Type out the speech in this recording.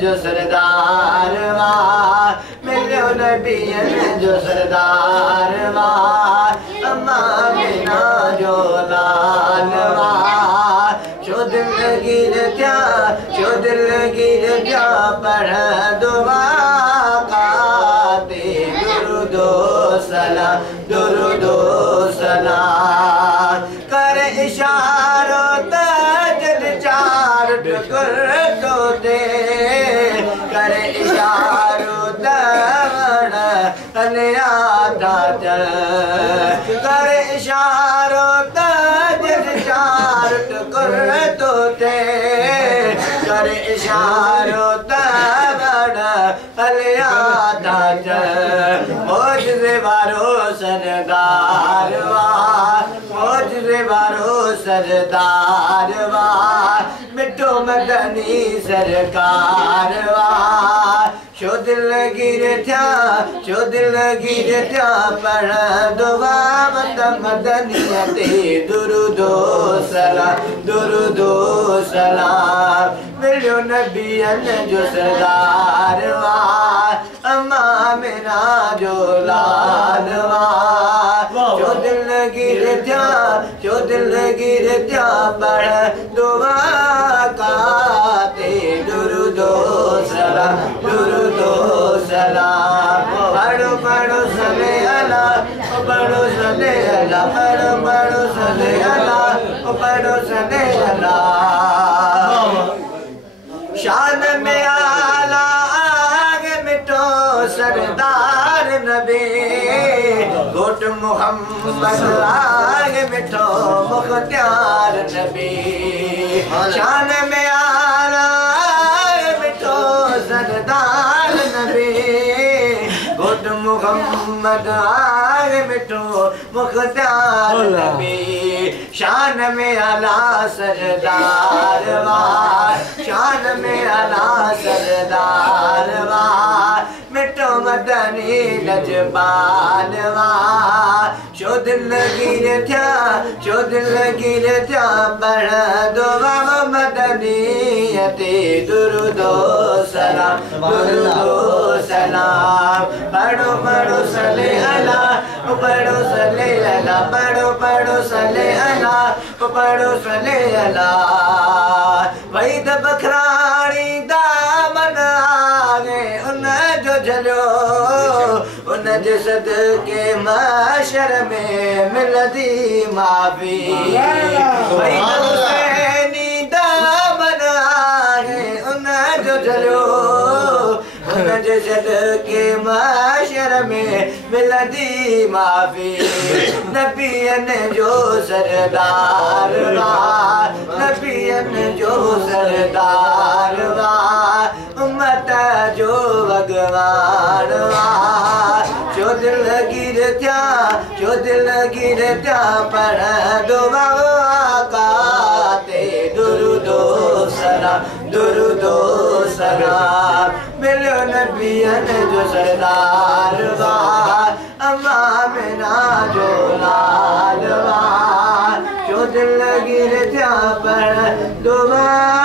जो सरदार मिलो नबियन जो सरदार अम्मा मीना जो लाल शो दिल गिर क्या पढ़ दुआ काते दुरुदो सलाम कर इशारो तजल चार टुकर तो दे कर इशारो दवण अनियादा चल कर इशारो तजल चार टुकर तो दे कर इशारो दवण अनियादा चल मोजज़े वारो सरदार मोजज़े वारो सरदार मिठो मदनी सरकार शो दिल गिर थिया पढ़ दुआ मत मदनियते दुरुदो सलाम मिलो नबियन जो सरदार अम्मा मेरा जो लाल जो दिल गिर थिया पढ़ दुआ काते दुरुदो सलाम पढ़ो सले अला पढ़ो सले अला पढ़ो सले अला पढ़ो सले अला शान में आला आगे मिटो सरदार नबी गोट मोहम्मद आगे मिठो मुख्तियार नबी शान में आला मिठो सरदार नबी गोट मोहम्मद आगे मिठो मुख्तियार नबी शान में आला सरदार शान में आला सरदार मिठो मदनी लजपाल शो दिल गिर थिया पढ़ दुआ मदनीयते दुरुदो सलाम पढ़ो सले अला पढ़ो सले अला पढ़ो सले अला पढ़ो सले अला वहीद बखराणी दामन आगे उन जो झलियो उन जे सदके महशर में मिलदी माफ़ी वहीद हुसैनी दामन आगे उन जो झलियो उन जे सदके महशर में मिलदी माफ़ी नबियन जो सरदार नबियन जो सरदार उम्मत जो भगवान जो दिल गिर त्या पर दुआ का ते दुरुदो सलाम मिलो नबियन जो सरदार अम्मा मेरा जो लाल जो दिल गिर त्या पर दुआ